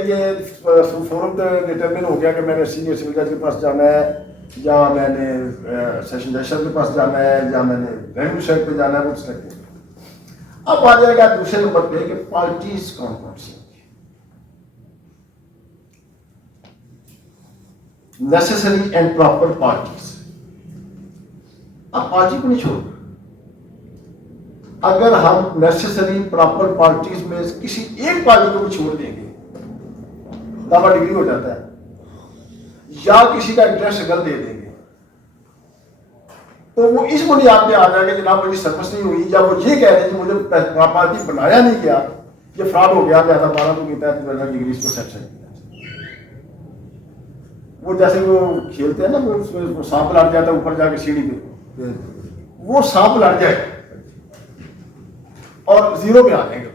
कि ये forum determine हो गया कि मैंने सीनियर सिविल जज के पास जाना है, या मैंने सेशन जज के पास जाना है, या मैंने रेवेन्यू साइड पे जाना है, वो सिलेक्ट। अब आ जाएगा दूसरे नंबर पे कि पार्टीज कौन कौन सी नेसेसरी एंड प्रॉपर पार्टीज। अब पार्टी को नहीं छोड़ना। अगर हम नेसेसरी प्रॉपर पार्टीज में किसी एक पार्टी को भी छोड़ देंगे, दावा डिग्री हो जाता है, या किसी का इंटरेस्ट गलत दे देंगे, तो वो इस बुनियाद पे आ जाएगा जनाब मुझे सर्विस नहीं हुई, या वो ये कह रहे हैं कि मुझे पार्टी बनाया नहीं गया, ये फ्रॉड हो गया, ज्यादा 12 तो कहता है डिग्री को सेक्शन किया। वो जैसे वो खेलते हैं ना, वो उसमें सांप लड़ जाता है ऊपर जाके सीढ़ी पे, वो सांप लड़ जाए और जीरो पे आ जाएंगे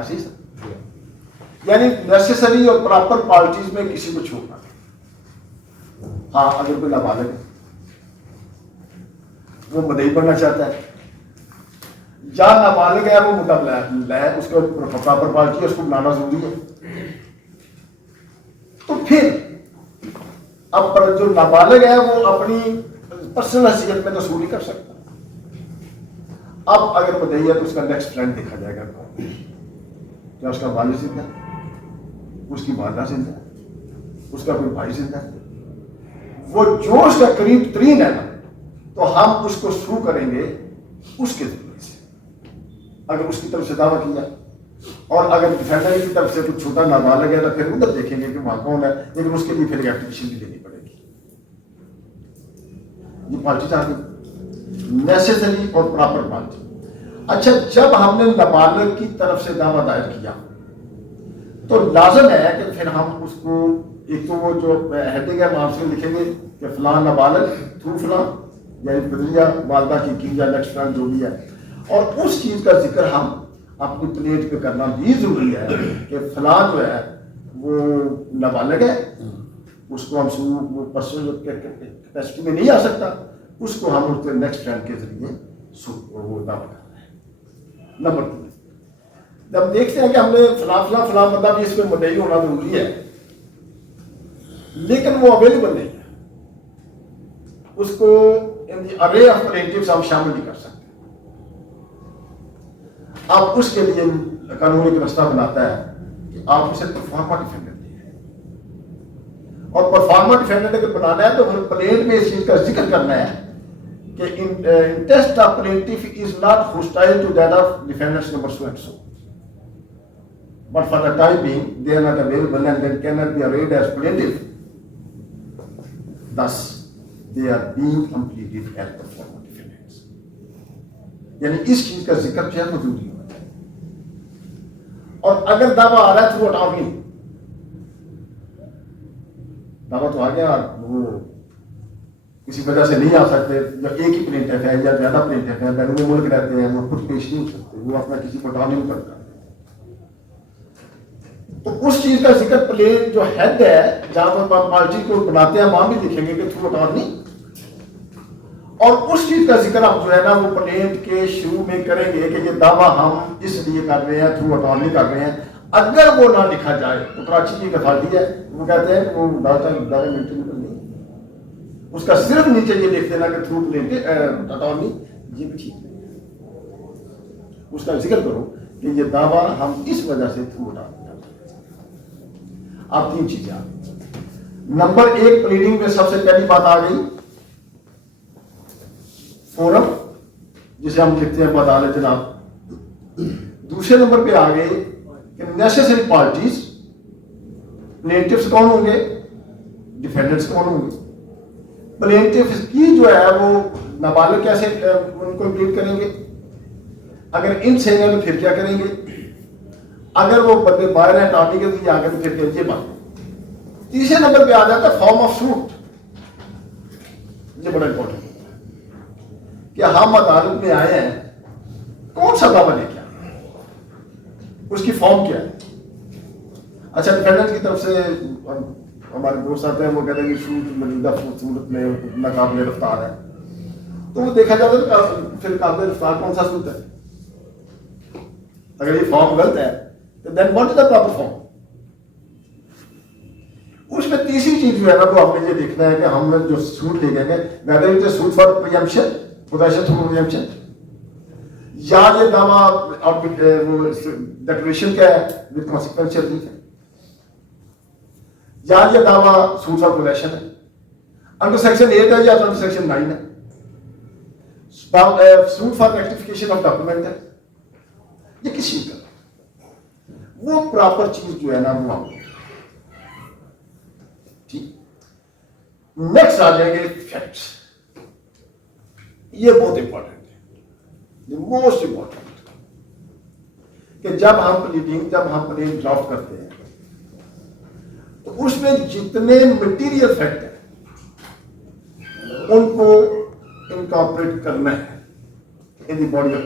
ऐसे ही। यानी नेसेसरी और प्रॉपर पार्टीज में किसी को छोड़ना। हाँ, अगर कोई नाबालिग है, वो मदई पढ़ना चाहता है, या नाबालिग है वो मुतल्ला उसको प्रॉपर पार्टी उसको बनाना जरूरी है, तो फिर अब पर जो नाबालिग है वो अपनी पर्सनल हैसियत में तो सूरी कर सकता है। अब अगर मदई है तो उसका नेक्स्ट फ्रेंड देखा जाएगा, क्या उसका वालिद जिंदा है, उसकी वालदा जिंदा है, उसका कोई भाई जिंदा है, वो जो उसका करीब तरीन है ना, तो हम उसको शुरू करेंगे उसके जरिए से। अगर उसकी तरफ से दावा किया, और अगर डिफेंडर की तरफ से कुछ छोटा नाबालिग है तो फिर उधर देखेंगे कि वहां कौन है, लेकिन उसके लिए फिर एप्लीकेशन भी देनी पड़ेगी। ये पार्टी चाहती नेसेसरी और प्रॉपर पार्टी। अच्छा, जब हमने नाबालिग की तरफ से दावा दायर किया तो लाजम है कि फिर हम उसको एक तो वो जो हेडिंग है वहां से लिखेंगे कि फलां नाबालिग थ्रू फलां, यानी बदलिया वालदा की या नेक्स्ट फ्रेंड जो भी है, और उस चीज का जिक्र हम अपनी प्लेट पे करना भी जरूरी है कि फलां जो है वो नाबालिग है, उसको हम पर्सनल कैपेसिटी में नहीं आ सकता, उसको हम उसके नेक्स्ट फ्रेंड के जरिए वो दावा कर रहे हैं। नंबर 2, जब देखते हैं कि हमने फला बंदा भी इसमें मुद्दई होना जरूरी है, लेकिन वो अवेलेबल नहीं है, उसको इन द अरे ऑफ प्लेंटिव्स हम शामिल नहीं कर सकते। अब उसके लिए कानून एक रास्ता बनाता है कि आप उसे परफॉर्मा डिफेंडेंट दिए, और परफॉर्मा डिफेंडेंट अगर बनाना है तो फिर प्लेंट में इस चीज का जिक्र करना है कि interest of plaintiff is not hostile to that of defendants number so and so, but for the time being they are not available and then cannot be arrayed as plaintiff, thus they are being completed as performa defendants। यानी इस चीज का जिक्र जो है मौजूद होना चाहिए। और अगर दावा आ रहा है थ्रू अटॉर्नी, दावा तो आ गया, वो किसी वजह से नहीं आ सकते, या एक ही प्लेंटिफ है या ज्यादा प्लेंटिफ है, बैरून मुल्क रहते हैं, वो खुद पेश नहीं हो सकते, वो अपना किसी को अटॉर्नी नहीं करता, तो उस चीज का जिक्र प्लेन जो हेड है जहां पर पार्टी को बनाते हैं वहां भी लिखेंगे कि थ्रू अटॉर्नी, और उस चीज का जिक्र आप जो है ना वो प्लेन के शुरू में करेंगे कि ये दावा हम इसलिए कर रहे हैं, थ्रू अटॉर्नी कर रहे हैं। अगर वो ना लिखा जाए तो कराची की गफालती है, वो कहते हैं वो दावा मिलती नहीं, उसका सिर्फ नीचे ये लिख देना कि थ्रू प्लेन अटॉर्नी, ये भी ठीक है। उसका जिक्र करो कि ये दावा हम इस वजह से थ्रू अटॉर्नी। आप 3 चीजें आ गई। नंबर 1 प्लीडिंग में सबसे पहली बात आ गई फोरम, जिसे हम लिखते हैं अदालत जनाब। दूसरे नंबर पे आ गए कि नेसेसरी पार्टीज, प्लेंटिफ्स कौन होंगे, डिफेंडेंट्स कौन होंगे। प्लेंटिफ्स की जो है वो नाबालिग कैसे उनको प्लीड करेंगे, अगर इनसे तो फिर क्या करेंगे, अगर वो बंदे बाहर हैं अटॉर्नी के लिए आगे तो फिर ये बात। तीसरे नंबर पे आ जाता है फॉर्म ऑफ सूट। ये बड़ा इंपॉर्टेंट है कि हम अदालत में आए हैं, कौन सा दावा लेके आए, उसकी फॉर्म क्या है। अच्छा, डिफेंडेंट की तरफ से हमारे दोस्त आते हैं, वो कहते हैं कि सूट मौजूदा सूरत में नाकाबिल रफ्तार है, तो वो देखा जाता है फिर काबिल रफ्तार कौन सा सूट है। अगर ये फॉर्म गलत है then what is the proper form? उसमें तीसरी चीज जो है ना, वो आपने ये देखना है कि हम जो सूट ले गए whether it is suit for preemption, potential through preemption, या ये दावा डिक्लेरेशन क्या है विद कॉन्सिक्वेंशियल लीफ है, या ये दावा सूट फॉर पोजेशन है, अंडर सेक्शन 8 है या अंडर सेक्शन 9 है, suit for rectification of document है, ये किसी का वो प्रॉपर चीज जो है ना वो हम ठीक। नेक्स्ट आ जाएंगे फैक्ट्स। ये बहुत इंपॉर्टेंट है, मोस्ट इंपॉर्टेंट, कि जब हम प्लेन ड्राफ्ट करते हैं तो उसमें जितने मटेरियल फैक्ट है उनको इनकॉर्पोरेट करना है इन द बॉडी ऑफ,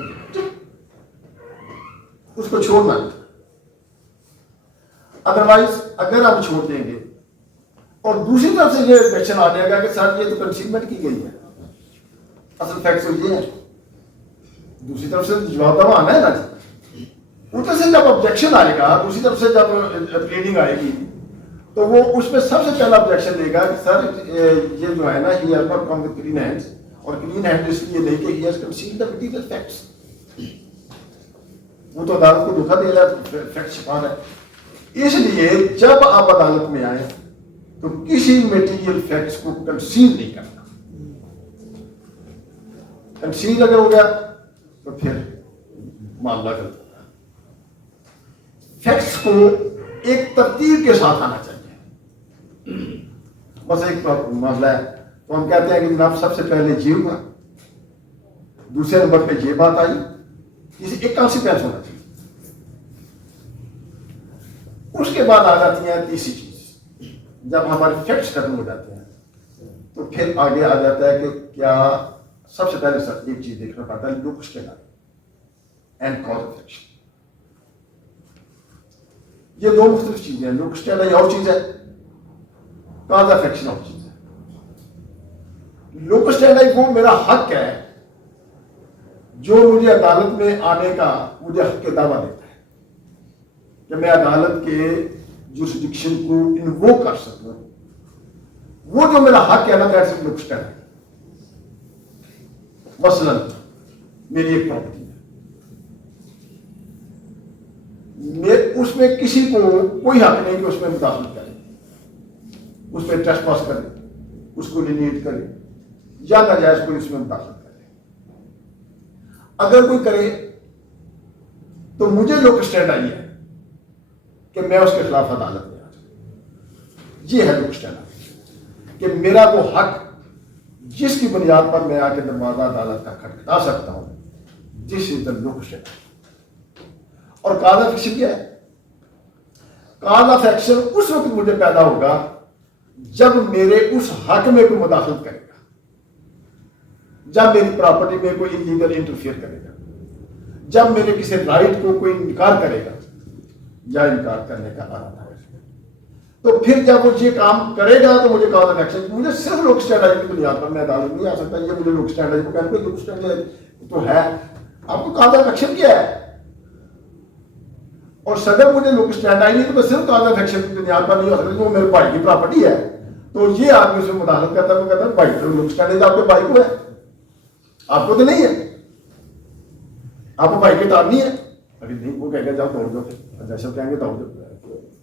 उसको छोड़ना है। अदरवाइज अगर हम छोड़ देंगे और दूसरी तरफ से ये क्वेश्चन आ जाएगा कि सर ये तो कंसीलमेंट की गई है, असल फैक्ट तो ये है, दूसरी तरफ से जवाब तो आना है ना जी। उधर से जब ऑब्जेक्शन आएगा, दूसरी तरफ से जब प्लेडिंग आएगी, तो वो उसमें सबसे पहला ऑब्जेक्शन देगा कि सर ये जो है ना, he has not come with clean hands, और क्लीन हैंड इसलिए नहीं कि he has concealed the material facts. वो तो अदालत को धोखा दे रहा है, फैक्ट छिपा रहा है। इसलिए जब आप अदालत में आए तो किसी मटेरियल फैक्ट्स को कंसील नहीं करना। कंसील अगर हो गया तो फिर मामला गलत होगा। फैक्ट्स को एक तरतीब के साथ आना चाहिए। बस एक मामला है तो हम कहते हैं कि जनाब सबसे पहले ये हुआ, दूसरे नंबर पे ये बात आई, इसे एक कॉन्सिक्वेंस होना चाहिए। उसके बाद आ जाती है तीसरी चीज, जब हमारे फैक्ट्स खत्म हो जाते हैं तो फिर आगे आ जाता है कि क्या सबसे पहले सर एक चीज देखना पड़ता है, look standard and cause of action. ये दो मुख्तलिफ चीजें हैं, लुक स्टेंडर्ड और चीज है, कॉज ऑफ एक्शन और चीज है। लुक स्टेंडर्ड वो मेरा हक है जो मुझे अदालत में आने का मुझे हक के दावा देता है कि मैं अदालत के जुरिस्डिक्शन को इन्वोक कर सकूं। वो जो मेरा हक है ना, दैट्स लुक स्टेंडर्ड। मसलन मेरी एक प्रॉपर्टी है, उसमें किसी को कोई हक नहीं कि उसमें मुदाखलत करे, उसमें ट्रेसपास करे, उसको लिनिएट करे या नाजायज कोई उसमें मुदाखलत करे। अगर कोई करे तो मुझे लोग स्टैंड आई है कि मैं उसके खिलाफ अदालत में आ जाऊं। ये है लोग स्टैंड, कि मेरा वो हक जिसकी बुनियाद पर मैं आके दरवाजा अदालत का खटखटा सकता हूं, this is the look stand. और कॉज ऑफ एक्शन क्या है? कॉज ऑफ एक्शन उस वक्त मुझे पैदा होगा जब मेरे उस हक में कोई मुदाखलत करेगा, जब मेरी प्रॉपर्टी में कोई इलीगल इंटरफियर करेगा, जब मेरे किसी राइट को कोई इनकार करेगा या इनकार करने का इरादा है। तो फिर जब वो ये काम करेगा तो मुझे कॉज ऑफ एक्शन, मुझे सिर्फ लोक स्टैंडर्ड की बुनियाद पर मैं अदालत नहीं आ सकता। ये मुझे लोक स्टैंडर्ड को कहने को लोक स्टैंडर्ड तो है, आपको कॉज ऑफ एक्शन क्या है? और सदर मुझे लोक स्टैंडर्ड नहीं तो मैं सिर्फ कॉज ऑफ एक्शन की बुनियाद पर नहीं हो सकता। वो मेरे भाई की प्रॉपर्टी है तो ये आदमी उसमें मुदाखलत करता है, वो कहता है भाई तो लोक स्टैंडर्ड आपके भाई को है, आपको तो नहीं है, आपको भाई के तार नहीं है। अभी नहीं, वो कहेगा जाओ तोड़ दो, फिर जैसे कहेंगे तोड़ दो,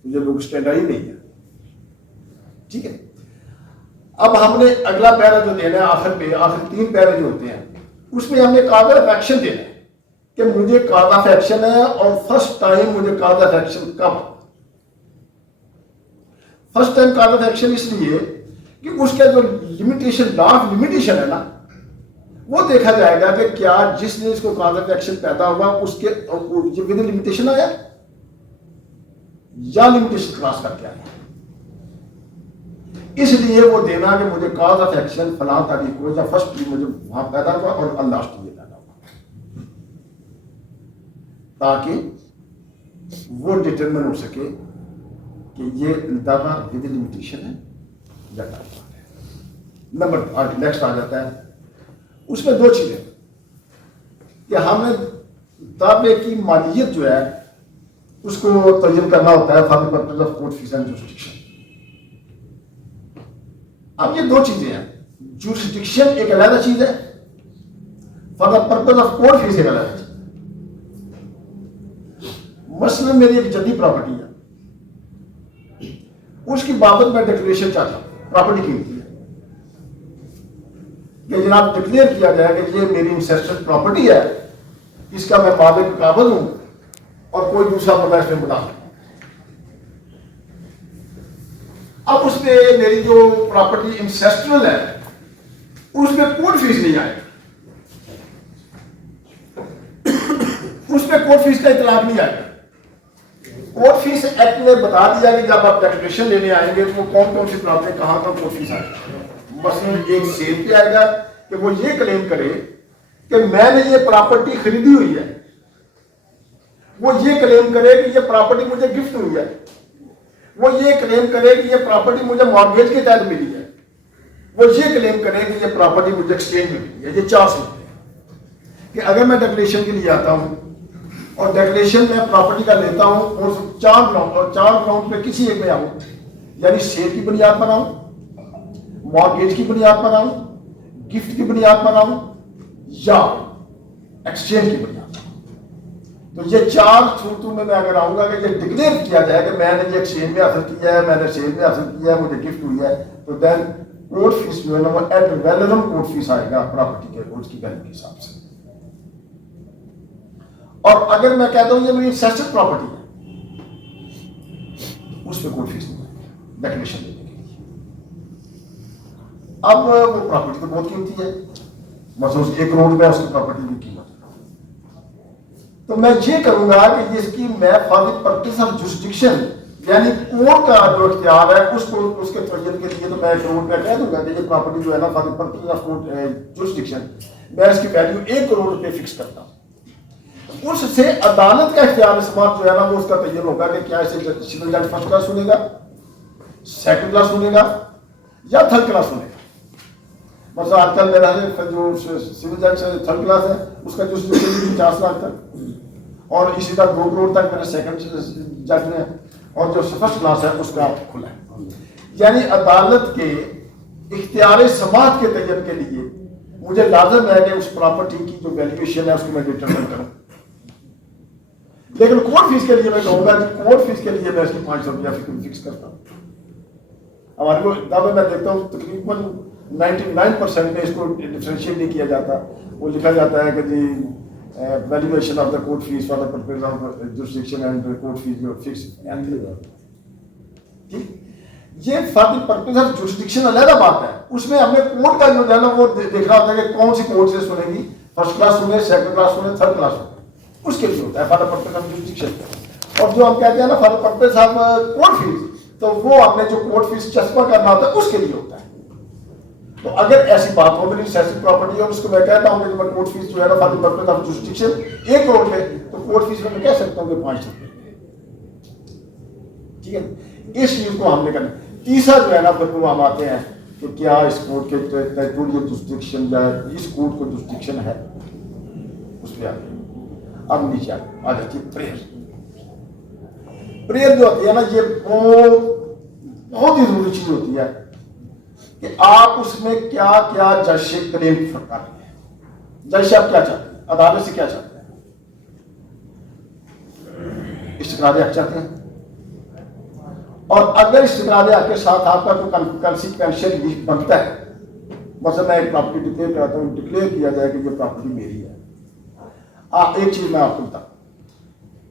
मुझे लोग स्टैंडर्ड ही नहीं है। ठीक है, अब हमने अगला पैरा जो देना है आखिर 3 पैरे जो होते हैं उसमें हमने कॉज ऑफ एक्शन देना है कि मुझे कॉज ऑफ एक्शन है और फर्स्ट टाइम मुझे कॉज ऑफ एक्शन कब। First time cause of action इसलिए कि उसका जो लिमिटेशन, लॉ ऑफ लिमिटेशन है ना, वो देखा जाएगा कि क्या जिसने इसको कॉज ऑफ एक्शन पैदा हुआ उसके विद लिमिटेशन आया या लिमिटेशन क्रॉस करके आया। इसलिए वो देना कि मुझे कॉज ऑफ एक्शन फलां तारीख को या फर्स्ट मुझे वहां पैदा हुआ और लास्ट ये पैदा हुआ, ताकि वो डिटरमिन हो सके कि ये दावा विद लिमिटेशन है या दावा है। नंबर नेक्स्ट आ जाता है, उसमें 2 चीजें कि हमने दावे की मालियत जो है उसको तयन करना होता है for the purpose of court fees and jurisdiction. अब ये दो चीजें हैं, जुरिस्डिक्शन एक अलग चीज है, for the purpose of court fees एक अलग चीज। मसलन मेरी एक जल्दी प्रॉपर्टी है, उसकी बाबत मैं डिक्लेरेशन चाहता हूं, प्रॉपर्टी कीमती है कि जनाब डिक्लेयर किया जाए कि ये मेरी इंसेस्टेड प्रॉपर्टी है, इसका मैं मालिक काबिल हूं और कोई दूसरा बंदा इसमें बना। अब उसमें मेरी जो प्रॉपर्टी इंसेस्ट्रल है उसमें कोर्ट फीस नहीं आएगा, उसमें कोर्ट फीस का इतलाक नहीं आएगा। कोर्ट फीस एक्ट ने बता दिया कि जब आप डेक्लेरेशन लेने आएंगे तो कौन कौन सी प्रॉपर्टी कहां पर कोर्ट फीस आएगा। मसलन एक सेल पे आएगा कि वो ये क्लेम करे कि मैंने ये प्रॉपर्टी खरीदी हुई है, वो ये क्लेम करे कि ये प्रॉपर्टी मुझे गिफ्ट हुई है, वो ये क्लेम करे कि ये प्रॉपर्टी मुझे मॉर्गेज के तहत मिली है, वो ये क्लेम करे कि ये प्रॉपर्टी मुझे एक्सचेंज में मिली है। ये चार सूरतें हैं कि अगर मैं डेक्लेरेशन के लिए आता हूं और डेक्लेरेशन में प्रॉपर्टी का लेता हूं और चार ग्राउंड पे किसी एक में आऊं, यानी सेल की बुनियाद पर आऊं, मॉर्गेज की बुनियाद पर आऊं, गिफ्ट की बुनियाद पर आऊं या एक्सचेंज की बुनियाद पर। तो ये चार सूरतों में मैं अगर आऊंगा कि ये डिक्लेयर किया जाए कि मैंने ये एक्सचेंज में हासिल किया है, मैंने सेल में हासिल किया है, मुझे गिफ्ट हुई है, तो देन कोर्ट फीस जो है ना वो एट वेलरम कोर्ट फीस आएगा प्रॉपर्टी के उसकी वैल्यू के हिसाब से। और अगर मैं कहता हूं ये मेरी इंसेस्टेड प्रॉपर्टी है, उस पर कोर्ट फीस नहीं आएगी डेक्लेरेशन देने के लिए। अब वो प्रॉपर्टी तो बहुत कीमती है, मतलब 1 करोड़ रुपया उसकी प्रॉपर्टी की कीमत है, तो मैं ये करूंगा कि जिसकी मैं for the purpose of jurisdiction यानी कोर्ट का जो इख्तियार है उसको उसके तयन के लिए तो मैं 1 करोड़ रुपया कह दूंगा कि ये प्रॉपर्टी जो है ना for the purpose of court jurisdiction मैं इसकी वैल्यू 1 करोड़ रुपये फिक्स करता हूं। उससे अदालत का इख्तियार समाप्त जो है ना वो उसका तयन होगा कि क्या इसे सिविल जज फर्स्ट क्लास सुनेगा, सेकंड क्लास सुनेगा या थर्ड क्लास सुनेगा। मतलब आजकल मेरा जो सिविल जज थर्ड क्लास है उसका जो 50 लाख तक और इसी तरह 2 करोड़ तक मेरा सेकंड जज में, और जो फर्स्ट क्लास है उसका खुला है। यानी अदालत के इख्तियार समात के तयन के लिए मुझे लाजम है कि उस प्रॉपर्टी की जो वैल्यूएशन है उसको मैं डिटरमाइन करूं। लेकिन कोर्ट फीस के लिए मैं कहूंगा कि कोर्ट फीस के लिए मैं इसकी 500 रुपया फिक्स करता हूं। हमारे को दावे मैं देखता हूं तकरीबन 99% में इसको डिफरेंशिएट नहीं किया जाता, वो लिखा जाता है कि जी valuation of the court fees for the purpose of jurisdiction and court fees जो फिक्स। ये for the purpose of jurisdiction अलग बात है, उसमें हमने कोर्ट का जो है ना वो देखना होता है कि कौन सी कोर्ट से सुनेगी, फर्स्ट क्लास सुने, सेकंड क्लास सुने, थर्ड क्लास सुने, उसके लिए होता है for the purpose of jurisdiction. और जो हम कहते हैं ना for the purpose of court fees, तो वो हमने जो कोर्ट फीस चस्पा करना होता है उसके लिए होता है। तो अगर ऐसी बात हो मेरी इंसेस्टेड प्रॉपर्टी और उसको मैं कहता हूं कि मैं कोर्ट फीस जो है ना for the purpose of jurisdiction 1 crore है, तो कोर्ट फीस में मैं कह सकता हूं कि 500 रुपये, ठीक है। इस चीज को हमने करना। तीसरा जो है ना फिर वो हम आते हैं कि क्या इस कोर्ट के जुरिस्डिक्शन या इस कोर्ट को जुरिस्डिक्शन है, उस पर आते हैं। अब नीचे आ जाती है प्रेयर। प्रेयर जो होती है ना ये बहुत ही जरूरी चीज होती है कि आप उसमें क्या क्या जज से क्लेम कर रहे हैं। जज से आप क्या चाहते हैं, अदालत से क्या चाहते हैं, इस्तिकरार हक चाहते हैं। और अगर इस्तिकरार हक के साथ आपका कोई कंसिक्वेंशियल बनता है, मतलब मैं एक प्रॉपर्टी डिक्लेयर कराता हूं, डिक्लेयर किया जाए कि ये प्रॉपर्टी मेरी है। एक चीज मैं आपको बताऊं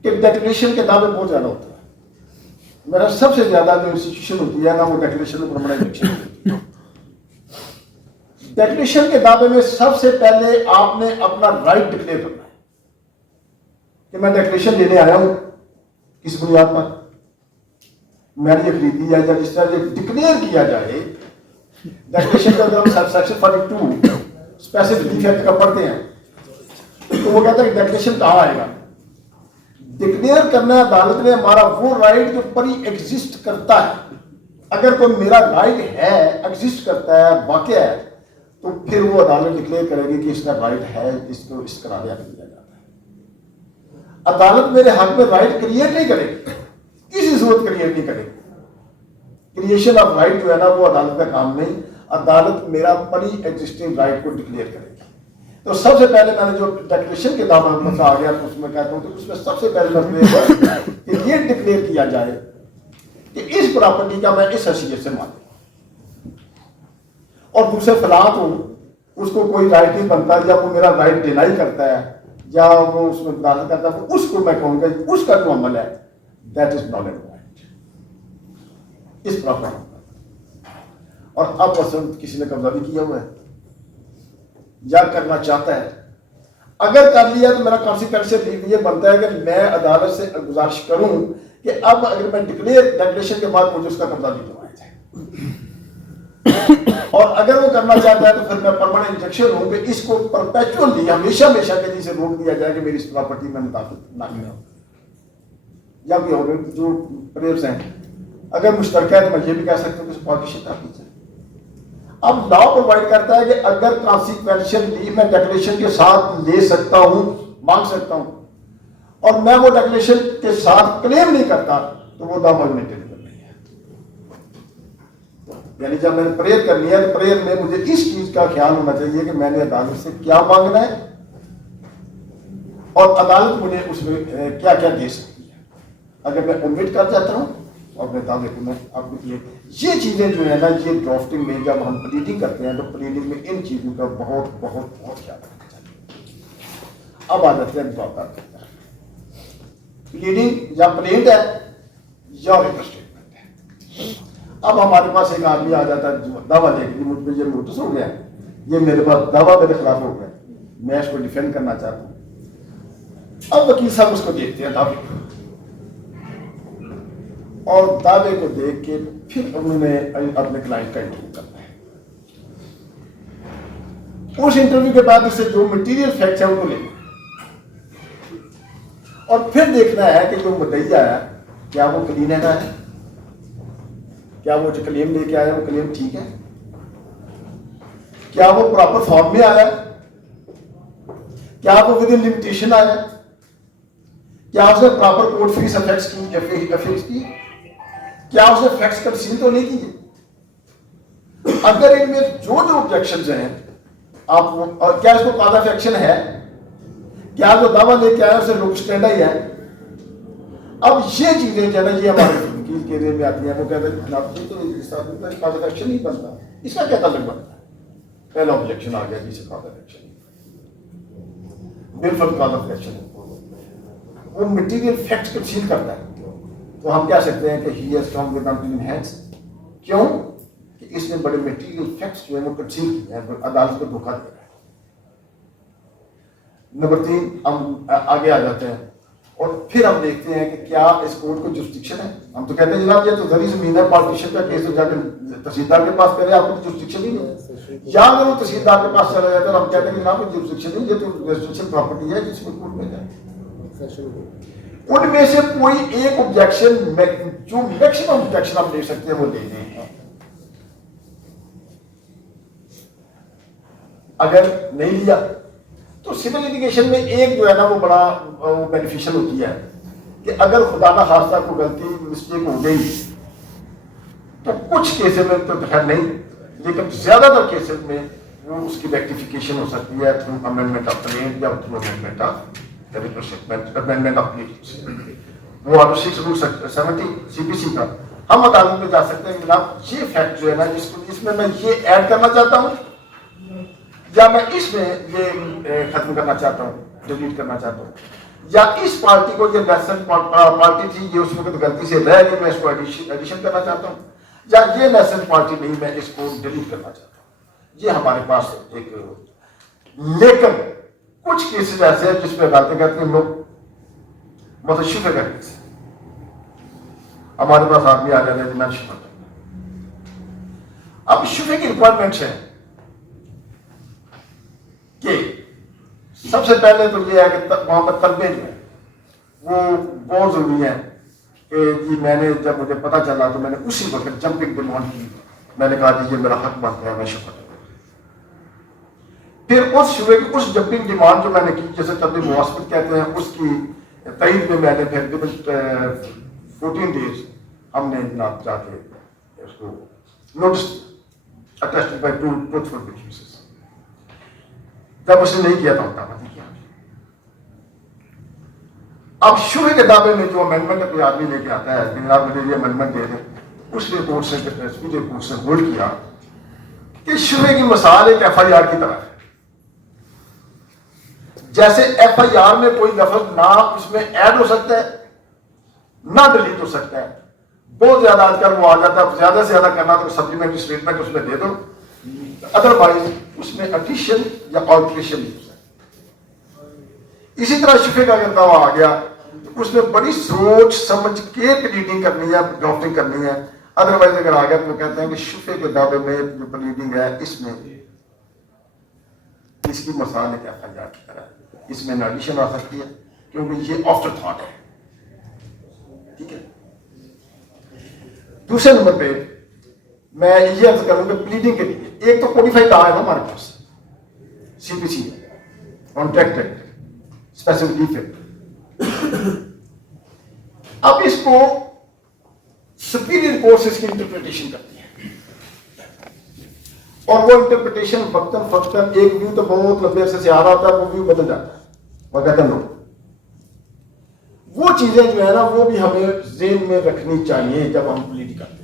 कि डेक्लेरेशन के दावे बहुत ज्यादा होते हैं। मेरा सबसे ज्यादा जो इंस्टीट्यूशन होती है ना वो डेक्लेरेशन पर डेक्लेरेशन के दावे में सबसे पहले आपने अपना राइट डिक्लेयर करना है कि मैं डेक्लेरेशन लेने आया हूं, किस बुनियाद पर मैंने ये खरीदी है, या जिस तरह डिक्लेयर किया जाए डेक्लेरेशन का अगर हम सेक्शन 42 स्पेसिफिक डिफेक्ट का पढ़ते हैं तो वो कहता है कि डेक्लेरेशन कहां आएगा। डिक्लेयर करना अदालत ने हमारा वो राइट जो परी एग्जिस्ट करता है। अगर कोई मेरा राइट है, एग्जिस्ट करता है, वाकई है, तो फिर वो अदालत डिक्लेयर करेगी कि इसका राइट है, इसको इस करार दिया जाता है। अदालत मेरे हक में राइट क्रिएट नहीं करेगी, किसी सूरत क्रिएट नहीं करेगी। क्रिएशन ऑफ राइट जो है ना वो अदालत का काम नहीं, अदालत मेरा प्री एग्जिस्टिंग राइट को डिक्लेयर करेगी। तो सबसे पहले मैंने जो डिक्लेरेशन के दामन में आ गया तो उसमें कहता हूं तो उसमें सबसे पहले मतलब कि ये डिक्लेयर किया जाए कि इस प्रॉपर्टी का मैं इस हैसियत से मालिक, और दूसरे खिलाफ हूं उसको कोई राइट नहीं बनता, या वो मेरा राइट डिनाई करता है या वो उसमें दाखिल करता है, तो उसको मैं कहूंगा उसका जो अमल है दैट इज नॉट राइट, इस प्रॉपर्टी। और अब वसंत किसी ने कब्जा भी किया हुआ है या करना चाहता है, अगर कर लिया तो मेरा कॉन्सिक्वेंशियल ये बनता है कि मैं अदालत से गुजारिश करूं कि अब अगर मैं डिक्लेरेशन के बाद मुझे उसका कब्जा नहीं दिलवाया जाए, और अगर वो करना चाहता है तो फिर मैं परमानेंट इंजेक्शन हूं कि इसको परपेचुअली हमेशा हमेशा के लिए से रोक दिया जाए कि मेरी इस प्रॉपर्टी में मुताबिक ना किया, या भी और जो प्रेयर्स हैं अगर मुश्तरक है तो मैं ये भी कह सकता हूँ कि पार्टीशन आप कीजिए। अब लॉ प्रोवाइड करता है कि अगर कॉन्सिक्वेंशियल लीव मैं डिक्लेरेशन के साथ ले सकता हूं, मांग सकता हूं, और मैं वो डिक्लेरेशन के साथ क्लेम नहीं करता तो वो दावा मेंटेन करनी है। यानी जब मैंने प्रेयर करनी है तो प्रेयर में मुझे इस चीज का ख्याल होना चाहिए कि मैंने अदालत से क्या मांगना है और अदालत मुझे उसमें क्या क्या दे सकती है। अगर मैं ओमिट कर जाता हूं अपने दावे को मैं आपको ये चीजें जो है ना, ये ड्राफ्टिंग में जब हम प्लीडिंग करते हैं तो प्लीडिंग में इन चीजों का बहुत बहुत बहुत ख्याल रखना चाहिए। अब आ जाते हैं प्लीडिंग या प्लेंट है या रिक्वेस्ट स्टेटमेंट है। अब हमारे पास एक आदमी आ जाता है दावा लेके मुझ पर ये नोटिस हो गया, ये मेरे पास दावा मेरे खिलाफ हो गया, मैं इसको डिफेंड करना चाहता हूं। अब वकील साहब उसको देखते हैं दावे को, और दावे को देख के फिर उन्होंने अपने क्लाइंट का इंटरव्यू करना है। उस इंटरव्यू के बाद उससे जो मटेरियल फैक्ट्स है उनको लेना और फिर देखना है कि जो मुद्दई आया क्या वो क्लीन है, क्या वो जो क्लेम लेके आया वो क्लेम ठीक है, क्या वो प्रॉपर फॉर्म में आया, क्या वो विद इन लिमिटेशन आया, क्या उसने प्रॉपर कोर्ट फीस अफेक्ट्स की, क्या उसने फैक्ट्स कंसील तो नहीं किए। अगर इनमें जो ऑब्जेक्शंस हैं आप और क्या इसको कॉज ऑफ एक्शन है, क्या जो दावा लेके आया उसे लुक स्टैंड ही है। अब ये चीजें जो है ना ये हमारे वकील के एरिया में आती हैं, वो कहते हैं जनाब जी तो इसका कॉज ऑफ एक्शन नहीं बनता, इसका क्या ताल्लुक बनता है। पहला ऑब्जेक्शन आ गया जिसे कॉज ऑफ एक्शन, बिल्कुल कॉज ऑफ एक्शन वो मटेरियल फैक्ट्स कंसील करता है, तो हम कह सकते हैं कि he has come with unclean hands. क्यों कि इसने बड़े मटेरियल फैक्ट्स जो है वो कंसील किए हैं, अदालत को धोखा दे रहा है। नंबर 3 हम आगे आ जाते हैं और फिर हम देखते हैं कि क्या इस कोर्ट को जुरिस्डिक्शन है। हम तो कहते हैं जनाब ये तो जरी जमीन है, पार्टीशन का केस तो जाकर तहसीलदार के पास करे, आपको जुरिस्डिक्शन ही नहीं। या अगर वो तहसीलदार के पास चला जाता है हम कहते हैं जनाब जुरिस्डिक्शन नहीं, ये तो रेजिडेंशियल प्रॉपर्टी है जिसमें कोर्ट में जाए। उनमें से कोई एक ऑब्जेक्शन जो मैक्सिमम ऑब्जेक्शन आप ले सकते हैं वो ले लें। अगर नहीं लिया तो सिविल लिटिगेशन में एक जो है ना वो बड़ा बेनिफिशियल होती है कि अगर खुदा ना खास्ता को गलती मिस्टेक हो गई तो कुछ केसेस में तो खैर नहीं, लेकिन ज्यादातर केसेस में वो उसकी रेक्टिफिकेशन हो सकती है थ्रू अमेंडमेंट ऑफ क्लेम या through amendment of amendment of वो आप 670 सीपीसी का हम अदालत में जा सकते हैं कि जनाब ये फैक्ट जो है ना इसमें मैं ये ऐड करना चाहता हूं या मैं इसमें ये खत्म करना चाहता हूं, डिलीट करना चाहता हूं, या इस पार्टी को ये नेशनल पार्टी थी ये उसमें तो गलती से रह गई मैं इसको एडिशन करना चाहता हूं, या ये नेशनल पार्टी नहीं मैं इसको डिलीट करना चाहता हूं। ये हमारे पास एक लेकिन कुछ केसेस ऐसे हैं जिसमें अदालतें कहती हैं लोग मतलब शुफे का केस हमारे पास आदमी आ जाते हैं मैं शुफा करता। अब शुफे की रिक्वायरमेंट्स है कि सबसे पहले तो ये है कि वहां पर तलबे जो है वो बहुत जरूरी है कि जी मैंने जब मुझे पता चला तो मैंने उसी वक्त जंपिंग डिमांड की, मैंने कहा जी ये मेरा हक बनता है मैं शुफा करूँ। फिर उस शुबे की उस जंपिंग डिमांड जो मैंने की जैसे तलबे मुआसबत कहते हैं उसकी 23 में मैंने फिर 14 डेज हमने जनाब जाके उसको notice attested by two truthful witnesses. जब उसने नहीं किया था उनका पति किया। अब शुरू के दावे में जो अमेंडमेंट कोई आदमी लेके आता है कि आप मुझे ये अमेंडमेंट दे दें, उस रिपोर्ट से एसपी रिपोर्ट से होल्ड किया कि शुरू की मिसाल एक FIR की तरह है। जैसे FIR में कोई लफ्ज ना उसमें ऐड हो सकता है ना डिलीट हो सकता है। बहुत ज्यादा आजकल वो आ जाता है, ज्यादा से ज्यादा करना तो सप्लीमेंट्री स्टेटमेंट उसमें दे दो, अदरवाइज उसमें एडिशन या ऑल्ट्रेशन नहीं हो सकता। इसी तरह शुफे का अगर दावा आ गया तो उसमें बड़ी सोच समझ के प्लीडिंग करनी है, ड्राफ्टिंग करनी है। अदरवाइज अगर आ गया तो कहते हैं कि शुफे के दावे में जो प्लीडिंग है इसमें इसकी मसाल एक FIR की तरह, इसमें एडिशन आ सकती है क्योंकि ये आफ्टर थॉट है। ठीक है। दूसरे नंबर पे मैं ये अर्ज करूंगा प्लीडिंग के लिए एक तो कोडिफाइड लॉ है ना हमारे पास, CPC contract act, specific defect. अब इसको सुपीरियर कोर्ट इसकी इंटरप्रिटेशन करती है और वो इंटरप्रिटेशन वक्तन फक्तन एक व्यू तो बहुत लंबे अरसे से आ रहा होता है, वो व्यू बदल जाता है। वगैरह लोग वो चीजें जो है ना वो भी हमें ज़हन में रखनी चाहिए जब हम प्लीड करते हैं।